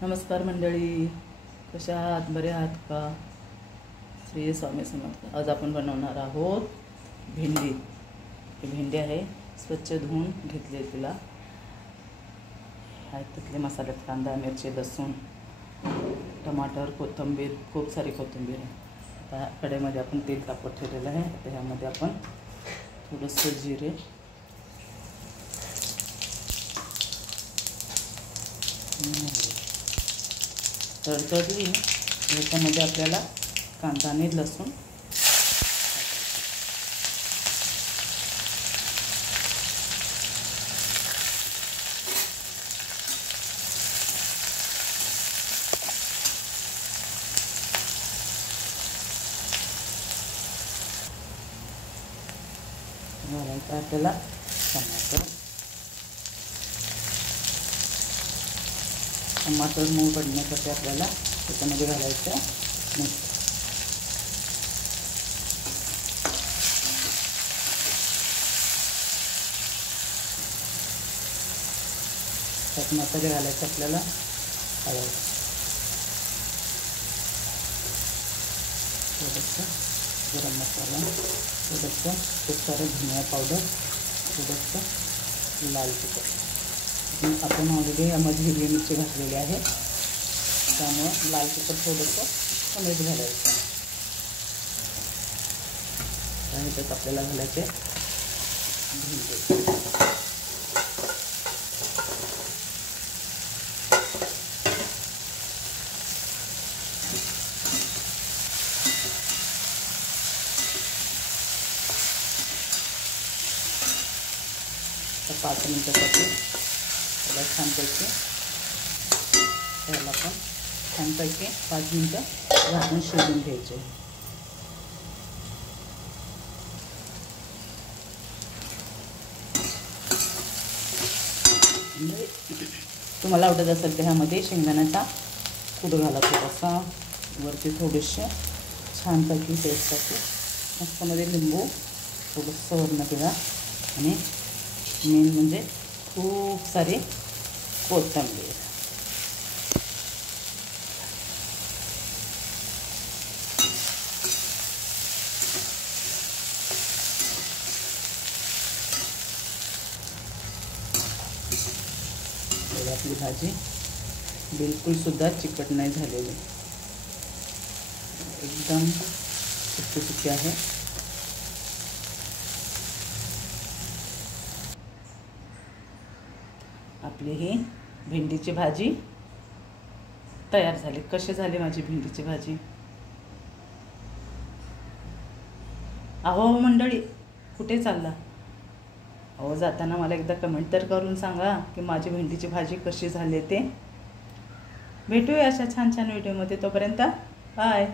नमस्कार मंडळी, कशा आहात? बरे आहात का? श्री स्वामी समर्थ. आज आपण बनवणार आहोत भेंडी. ही भेंडी आहे, स्वच्छ धुवून घेतली आहे. तिला त्यातले मसाल्यात कांदा, मिरची, लसूण, टमाटर, कोथिंबीर, खूप सारी कोथिंबीर आहे. आता कढईमध्ये आपण तेल तापत ठेवलेलं आहे. आता ह्यामध्ये आपण थोडंसं जिरे, तडतडली याच्यामध्ये आपल्याला कांदा आणि लसूण घालायचं. आपल्याला टमाटर मऊ पडण्यासाठी आपल्याला त्याच्यामध्ये घालायचं मीठ. त्यात मसाले घालायचे आपल्याला. हळद, थोडंसं गरम मसाला, थोडंसं खूप सारं धनिया पावडर, थोडंसं लाल तिखट. आपण ऑलरेडी यामध्ये हिरवी मिरची घातलेली आहे, त्यामुळं लाल तिखट थोडंसं कमीच घालायचं. आणि त्यात आपल्याला घालायचे भेंडी. तर 5 मिनिटासाठी त्याला छानपैकी 5 मिनिटं झाकून शिजवून घ्यायचे. तुम्हाला आवडत असेल तर ह्यामध्ये शेंगदाण्याचा कूट घाला थोडासा, वरती थोडेसे छानपैकी टेस्टसाठी मस्तमध्ये लिंबू, थोडंसं वरण पिळा आणि मेन म्हणजे खूप सारी कोथिंबीर. आपली भाजी बिलकुल सुद्धा चिकट नाही झालेली, एकदम सुकी आहे. आपली ही भेंडीची भाजी तयार झाली. कशी झाली माझी भेंडीची भाजी? अहो मंडळी, कुठे चालला? अहो जाताना मला एकदा कमेंट तर करून सांगा की माझी भेंडीची भाजी कशी झाली ते. भेटूया अशा छान छान व्हिडिओमध्ये. तोपर्यंत बाय.